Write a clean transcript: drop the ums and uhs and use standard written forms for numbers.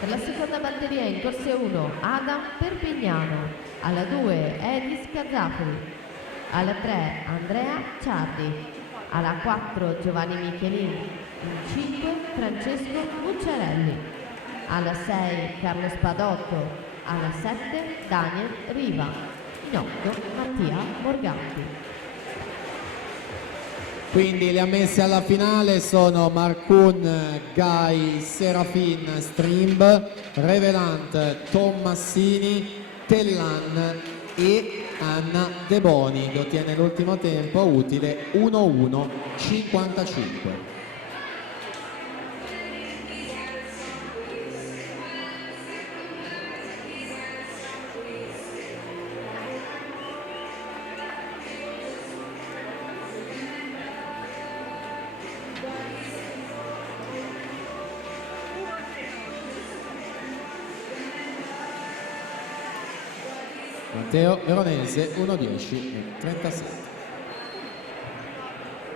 Per la seconda batteria in corsia 1 Adam Perpignano, alla 2 Edis Cazzafri, alla 3 Andrea Ciardi, alla 4 Giovanni Michelini, in 5 Francesco Mucciarelli, alla 6 Carlo Spadotto, alla 7 Daniel Riva, in 8 Mattia Morganti. Quindi le ammesse alla finale sono Marcun Guy Serafin Strimb, Revelant Tommassini, Tellan e Anna De Boni, che ottiene l'ultimo tempo utile 1:1:55. Matteo Veronese 1:10:37.